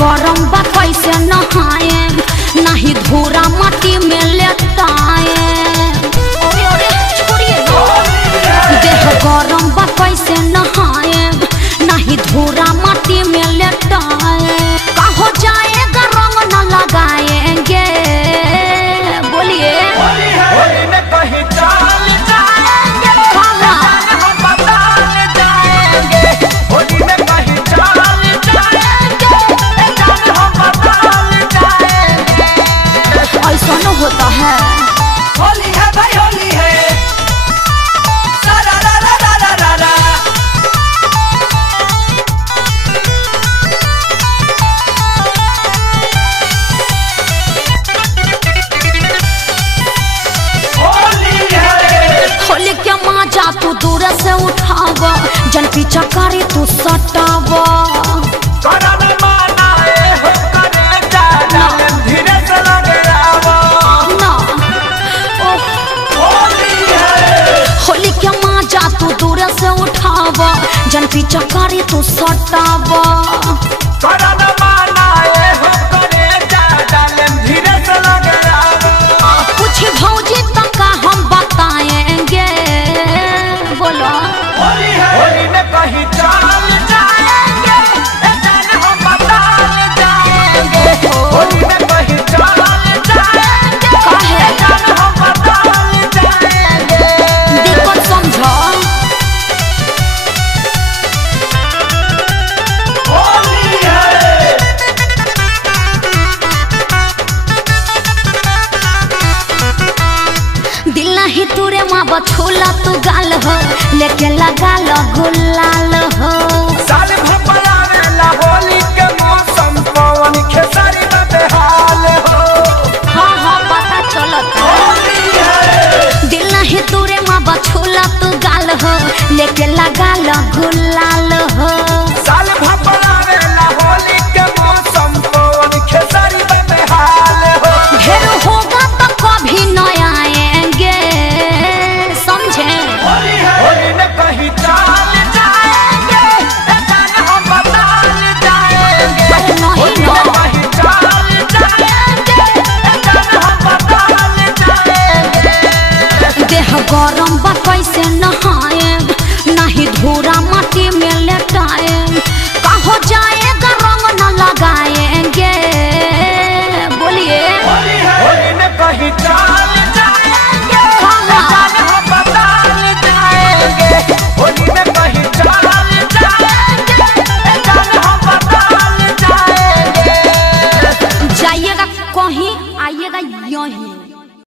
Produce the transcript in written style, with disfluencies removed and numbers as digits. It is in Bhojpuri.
गरम बा कैसे नहाए नहीं धूरा माटी में लेटाए देह गरम बा कैसे नहाए नहीं धूरा माटी में लेटाए कहो जाएगा रंग न लगाएंगे बोलिए होली में कहीं चाल जाएंगे हम बदल जाएंगे होली में कहीं चाल ऐसा न होता है। होली है भाई होली है सारा रा रा रा रा रा रा होली है होली के मजा तू दूर से उठाव जन पीछा करे तू सटाव जन पीछा करे तू सटाव कुछ भौजी तक का हम बताएंगे बोलो होली में कहीं चाल जाएंगे हम बदल जाएंगे होली में कहीं चाल जाएंगे हम बदल जाएंगे दिक्कत समझो दिल नहीं तुरे माँ बछूला तू गाल हो लेके लगा लो गुलाल